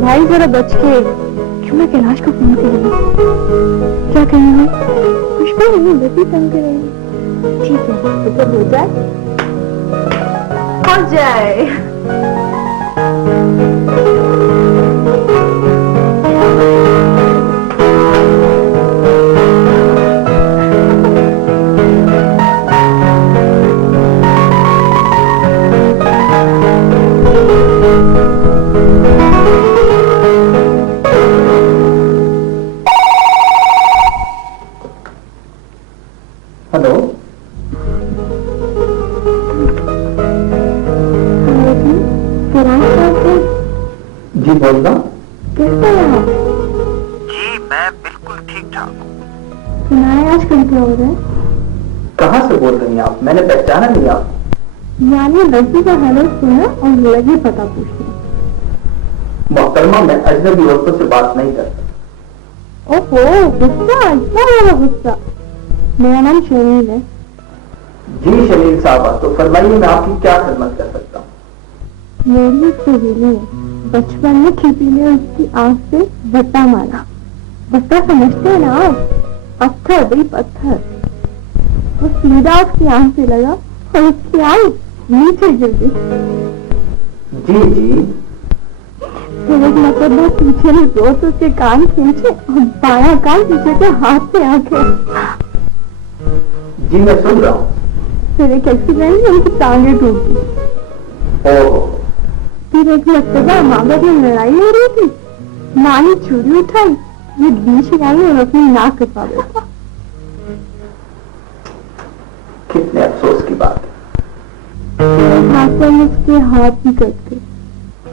भाई जरा बच के, क्यों मैं कैलाश को फोन करूँगी? क्या कहेंगे? पुष्पा नहीं, बेबी तंग करेंगे। ठीक है, तो जब हो जाए हो जाए। हेलो, जी बोल रहा। कैसे हैं? जी मैं बिल्कुल ठीक ठाक हूँ। सुनाए आजकल क्या हो रहा है? कहाँ से बोल रही हैं आप? मैंने पहचाना नहीं आपको। यानी लड़की का हेलो सुना और लगे पता पूछना। मोहतरमा, मैं अजनबी औरतों से बात नहीं करता। ओहो, गुस्सा, इतना बड़ा गुस्सा। मेरा नाम शमील है। जी शमील साहबा, तो फरमाइए मैं आपकी क्या खिदमत कर सकता हूँ? मेरी एक सहेली है, बचपन में किसी ने उसकी आंख से बट्टा मारा। बट्टा समझते हैं ना आप? पत्थर, बड़ी पत्थर। वो सीधा उसकी आंख से लगा और उसकी आंख नीचे गिर गई। जी जी। फिर एक मतलब पीछे ने जोर से उसके कान खींचे और बायां कान पीछे के हाथ से आके। जी मैं सुन रहा हूँ। फिर एक एक्सीडेंट में उनकी टांगे टूट गई। ओह। फिर एक मरतबा माँ बाप में लड़ाई हो रही थी, माँ ने छुरी उठाई, ये बीच में आई और अपनी नाक कटवा बैठा। कितने अफसोस की बात है। हाथ में उसके हाथ भी कट गए।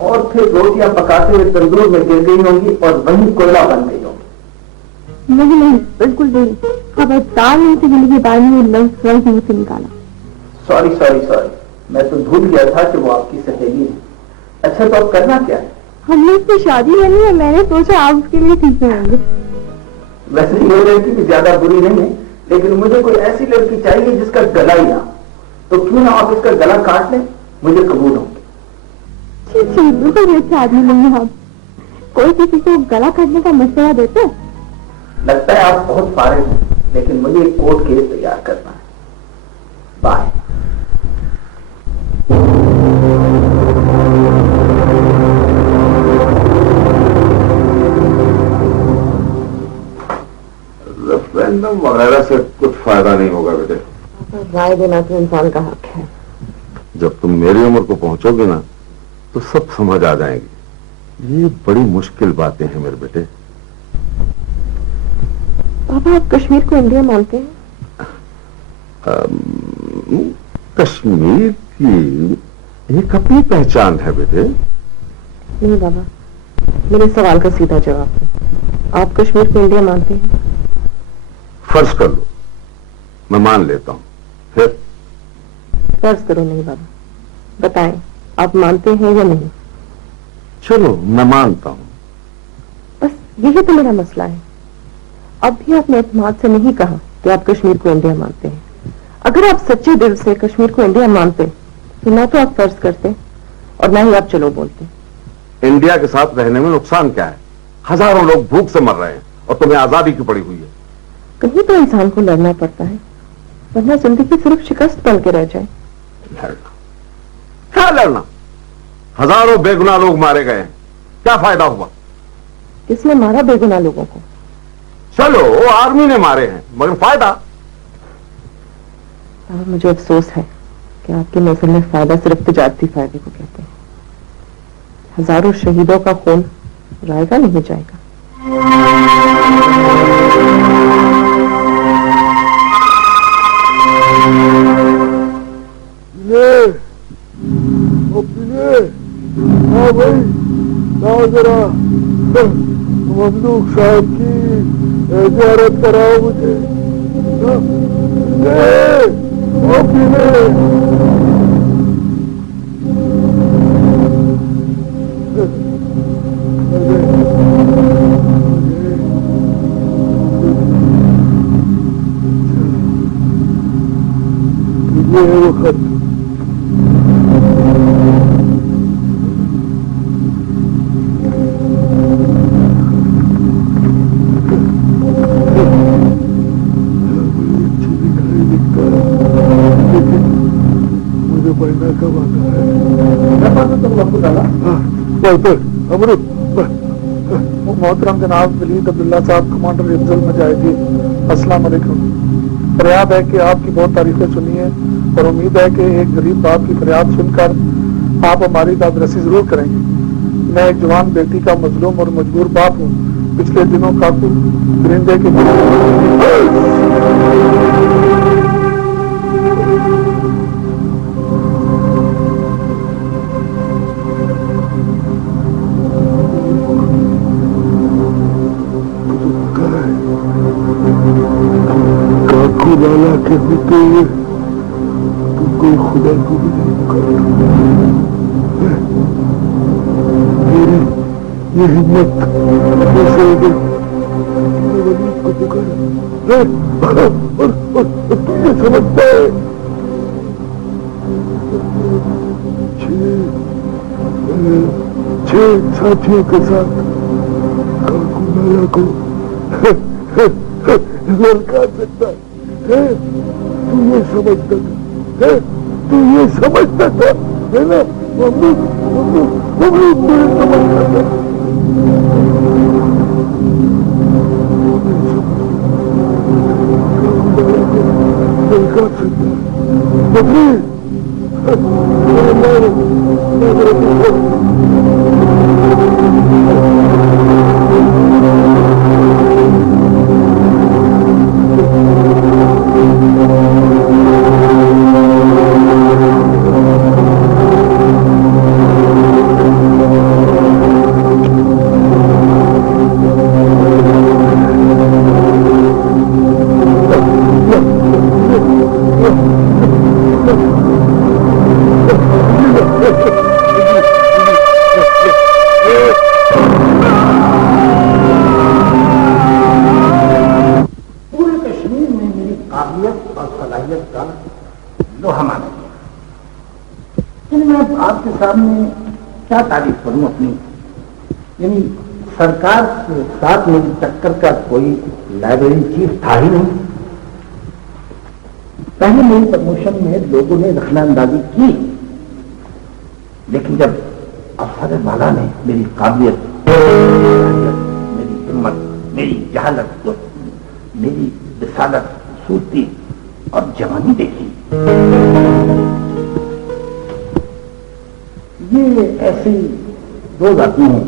और फिर रोटियां पकाते हुए तंदूर में गिर गई होंगी और वहीं कोयला बन गई होंगी। नहीं नहीं, बिल्कुल नहीं। खबरदार नहीं से जिंदगी के बारे में लफ्ज वर्ग मुंह से निकाला। सॉरी सॉरी सॉरी, मैं तो भूल गया था कि वो आपकी सहेली है। अच्छा तो अब करना क्या है? हमने उसकी शादी करनी है, मैंने सोचा आप उसके लिए ठीक रहेंगे। वैसे ये लड़की भी ज्यादा बुरी नहीं है, लेकिन मुझे कोई ऐसी लड़की चाहिए जिसका गला ही ना, तो क्यों ना आप इसका गला काट लें, मुझे कबूल हो। ठीक, बिल्कुल अच्छे आदमी नहीं है आप। कोई किसी को गला काटने का मशवरा देते? लगता है आप बहुत फारिग हैं, लेकिन मुझे एक कोर्ट केस तैयार करना है। बाय। रेफरेंडम वगैरह से कुछ फायदा नहीं होगा बेटे। राय देना तो इंसान का हक है। जब तुम मेरी उम्र को पहुंचोगे ना तो सब समझ आ जाएंगी। ये बड़ी मुश्किल बातें हैं मेरे बेटे। पापा, आप कश्मीर को इंडिया मानते हैं? कश्मीर की एक अपनी पहचान है बेटे। नहीं बाबा, मेरे सवाल का सीधा जवाब है। आप कश्मीर को इंडिया मानते हैं? फर्ज कर लो मैं मान लेता हूं, फिर? फर्ज करो नहीं बाबा, बताएं आप मानते हैं या नहीं? चलो मैं मानता हूं। बस यही तो मेरा मसला है। अब भी आपने एतमाद से नहीं कहा कि आप कश्मीर को इंडिया मानते हैं। अगर आप सच्चे दिल से कश्मीर को इंडिया मानते तो ना तो आप फर्ज करते और ना ही आप चलो बोलते। इंडिया के साथ रहने में नुकसान क्या है? हजारों लोग भूख से मर रहे हैं और तुम्हें आजादी की पड़ी हुई है। कहीं तो इंसान को लड़ना पड़ता है, वरना जिंदगी सिर्फ शिकस्त बन के रह जाए। लड़ना? क्या लड़ना? हजारों बेगुनाह लोग मारे गए हैं, क्या फायदा हुआ? किसने मारा बेगुनाह लोगों को? चलो आर्मी ने मारे हैं, मगर फायदा? मुझे अफसोस है कि आपकी नजर में फायदा सिर्फ तिजारती फायदे को कहते हैं। हजारों शहीदों का खून जाएगा नहीं जाएगा। हाँ भाई, लाओ जरा ममदूक साहब की ज़ियारत कराओ मुझे। ये है वो खत। अमरुद मोहतरम जनाब वलीद अब्दुल्ला साहब, कमांडर हिफ्जुल मुजाहिदीन, अस्सलाम वालेकुम। फरियाद है कि आपकी बहुत तारीफें सुनी है और उम्मीद है कि एक गरीब बाप की फरियाद सुनकर आप हमारी दादरसी जरूर करेंगे। मैं एक जवान बेटी का मजलूम और मजबूर बाप हूँ। पिछले दिनों काकू परिंदे के काकू लाला के होते हुए तो कोई खुदा को भी नहीं पुकारता। मेरी ये हिम्मत कैसे हो गई? वलीद को पुकारा और तुम ये समझते है छह साथियों के साथ काकू लाला को लड़का सकता है। तू ये समझता था, तू ये समझता था, है ना? मम्मी तू ये समझता था। लड़का सकता मम्मी सामने क्या तारीफ करूं अपनी। यानी सरकार के साथ मेरी टक्कर का कोई लाइब्रेरी चीफ था ही नहीं। पहले मेरी प्रमोशन में लोगों ने रखना अंदाजी की, लेकिन जब अफसर वाला ने मेरी काबिलियत, मेरी हिम्मत, मेरी जहालत, मेरी विसालत, सूरती और जवानी देखी, ये ऐसी रोज आती हैं।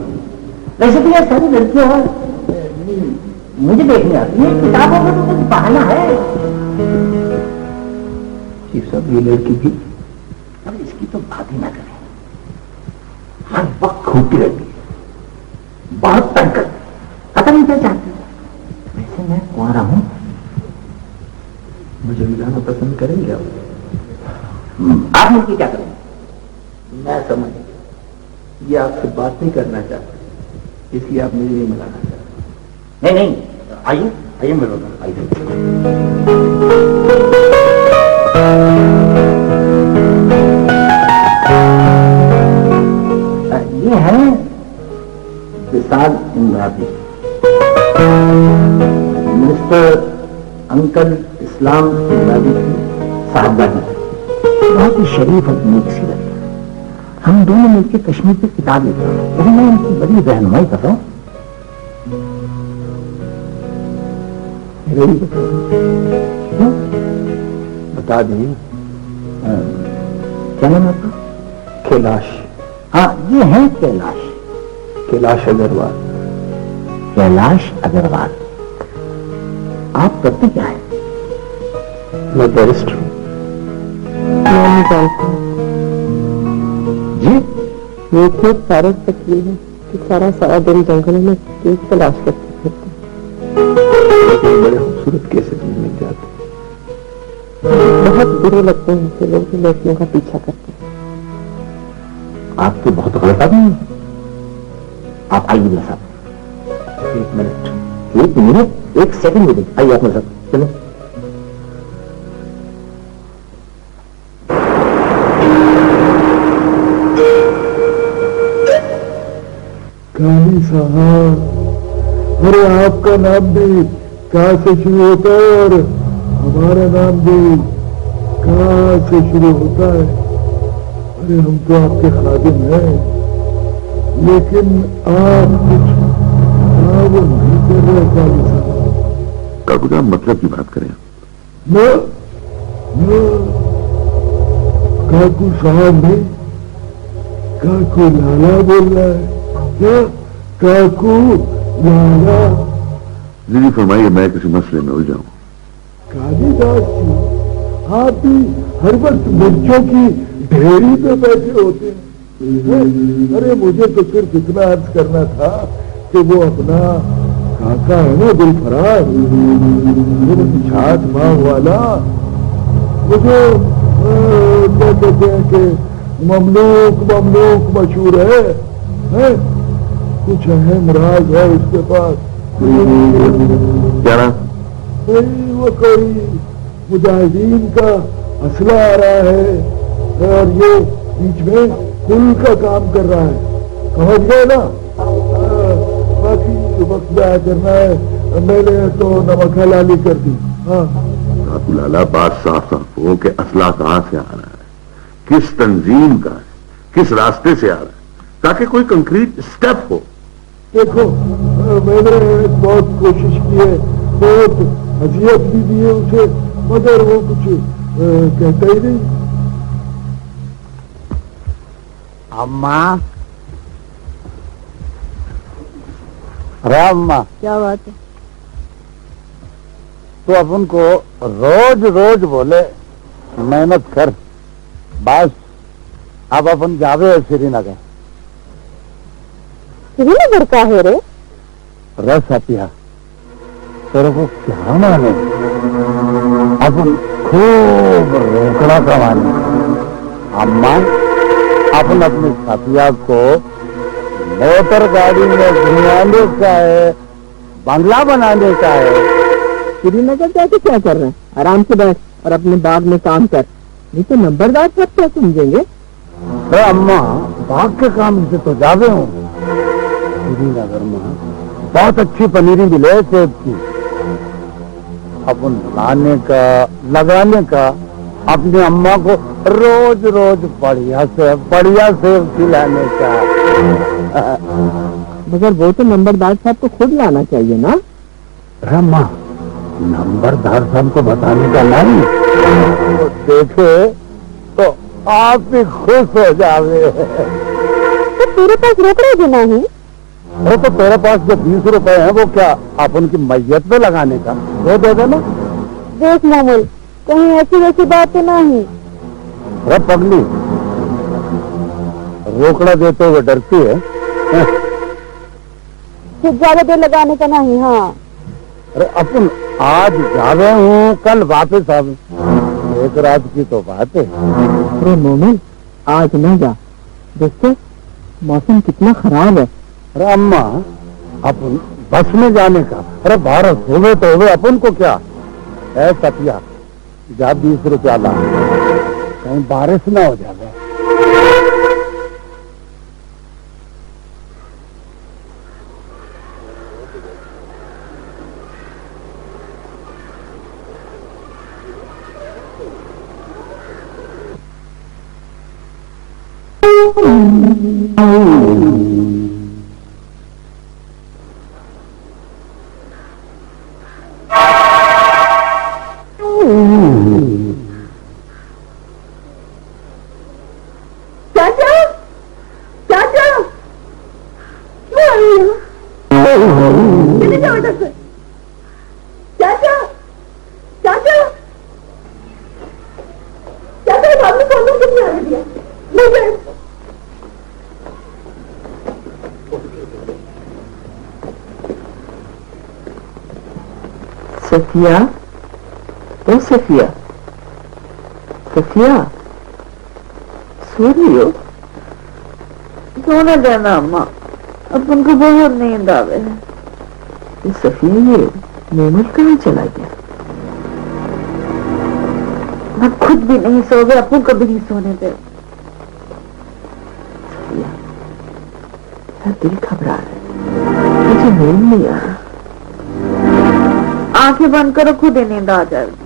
वैसे तो ये सारी लड़कियां मुझे देखने आती है, किताबों में तो कुछ बहाना है। ये सब ये लड़की भी, अब इसकी तो बात ही ना करें, हर वक्त घूमती रहती है, बहुत तंग करती, पता नहीं क्या चाहती है। वैसे मैं कुंवारा हूं, मुझे मिलाना पसंद करेंगे आप मुझे क्या करेंगे? मैं समझ ये आपसे बात नहीं करना चाहते, इसलिए आप मुझे नहीं मिलाना चाहते। नहीं नहीं, आइए आइए मिलोगा, आइए। ये है विशाल इमराती, मिनिस्टर अंकल इस्लाम इमराती की साहबजादी, बहुत ही शरीफ और नेक सीरत। हम दोनों मिलकर कश्मीर पे किताब लिखते हैं, लेकिन मैं इनकी बड़ी रहनुमाई कर रहा हूँ। बता दें क्या नाम आपका? कैलाश। हाँ, ये है कैलाश, कैलाश अग्रवाल। कैलाश अग्रवाल। आप करते क्या है? मैं बैरिस्टर हूँ। मैं जानता हूँ जी, ये खूब सारे वकील हैं कि सारा दिन जंगलों में केस तलाश करते फिरते, बड़े खूबसूरत केसेस मिल जाते। बहुत बुरे लगते हैं कि लोग लड़कियों का पीछा करते हैं। आप तो बहुत गलत आदमी हैं। आप आइए मेरे साथ। एक मिनट, एक सेकंड में आइए आप मेरे साथ, चलो। काली साहब, अरे आपका नाम भी कहाँ से शुरू होता है और हमारा नाम भी कहाँ से शुरू होता है? अरे हम तो आपके खादिम हैं। लेकिन आप कुछ वो नहीं कर रहे काजी साहब। काकू साहब मतलब की बात करें? न काकू साहब ने काकू लाला बोल रहा है। क्या काकू लाला? जी फरमाइए, मैं किसी मसले में उलझा हूं। कालीदास जी, आप भी हर वक्त मिर्चों की ढेरी पे बैठे होते हैं। अरे मुझे तो सिर्फ इतना अर्ज करना था कि वो अपना काका है ना दिलफराज, वो छाछ मांग वाला, वो जो क्या कहते हैं कि ममलूक मशहूर है? कुछ अहम राज है उसके पास। क्या? वो कोई मुजाहिदीन का असला आ रहा है और ये बीच में पुल का काम कर रहा है, समझ गए ना? बाकी वक्त जाया करना है, मैंने तो नमक हलाली कर दी। हाँ काकू लाला, बात साफ साफ हो कि असला कहाँ से आ रहा है, किस तंजीम का है, किस रास्ते से आ रहा है, ताकि कोई कंक्रीट स्टेप हो। देखो मैंने बहुत कोशिश की है, बहुत हसीयत भी दी है उसे, मगर वो कुछ कहता ही नहीं। अम्मा, अरे अम्मा, क्या बात है? तो अपन को रोज रोज बोले मेहनत कर, बस अब अपन जावे श्रीनगर। श्रीनगर का है रे? रस अपिया तेरे को क्या माने, अपन खूब रोकड़ा कमाने। अम्मा, अपन अपनी सतिया को मोटर गाड़ी में घुमाने का है, बंगला बनाने का है। श्रीनगर जाके क्या कर रहे हैं? आराम से बैठ और अपने बाग में काम कर, नहीं तो नंबरदार सब क्या समझेंगे? अरे अम्मा, बाग के काम से तो जावे हूँ। श्रीनगर में बहुत अच्छी पनीरी मिले सेब की, अपन लाने का लगाने का, अपनी अम्मा को रोज रोज बढ़िया सेब खिलाने का। मगर वो तो नंबरदार साहब को खुद लाना चाहिए ना? अरे अम्मा, नंबरदार साहब को बताने का नहीं, तो देखे तो आप भी खुश हो जावे। तो तेरे पास रोकड़ा देना है? अरे तो तेरे पास जो 20 रुपए हैं वो क्या आप उनकी मैयत पे लगाने का, वो दे देना। देख मामूल, कहीं ऐसी वैसी बात तो नहीं। अरे पगली, रोकड़ा देते हुए डरती है? फिर ज्यादा देर लगाने का नहीं। हाँ अरे अपन आज जा रहे हूँ, कल वापस आ, एक रात की तो बात है। अरे मोमिन, आज न जा, देखते मौसम कितना खराब है। अरे अम्मा, अपन बस में जाने का, अरे भारत हुए तो हुए, अपन को क्या है? सतिया जा 20 रुपया ला, कहीं बारिश ना हो जाए। सफिया, ओ सफिया, सफिया, सो रही हो? सोना देना अम्मा, अब उनको बहुत नींद आवे है। सफिया, ये मोमिन कहाँ चला गया? मैं खुद भी नहीं सो गया, आपको कभी नहीं सोने दे। सफिया, मेरा दिल घबरा रहा है, मुझे नींद नहीं आ रहा। आंखें बंद करो, खुद ही नींद आ जाएगी।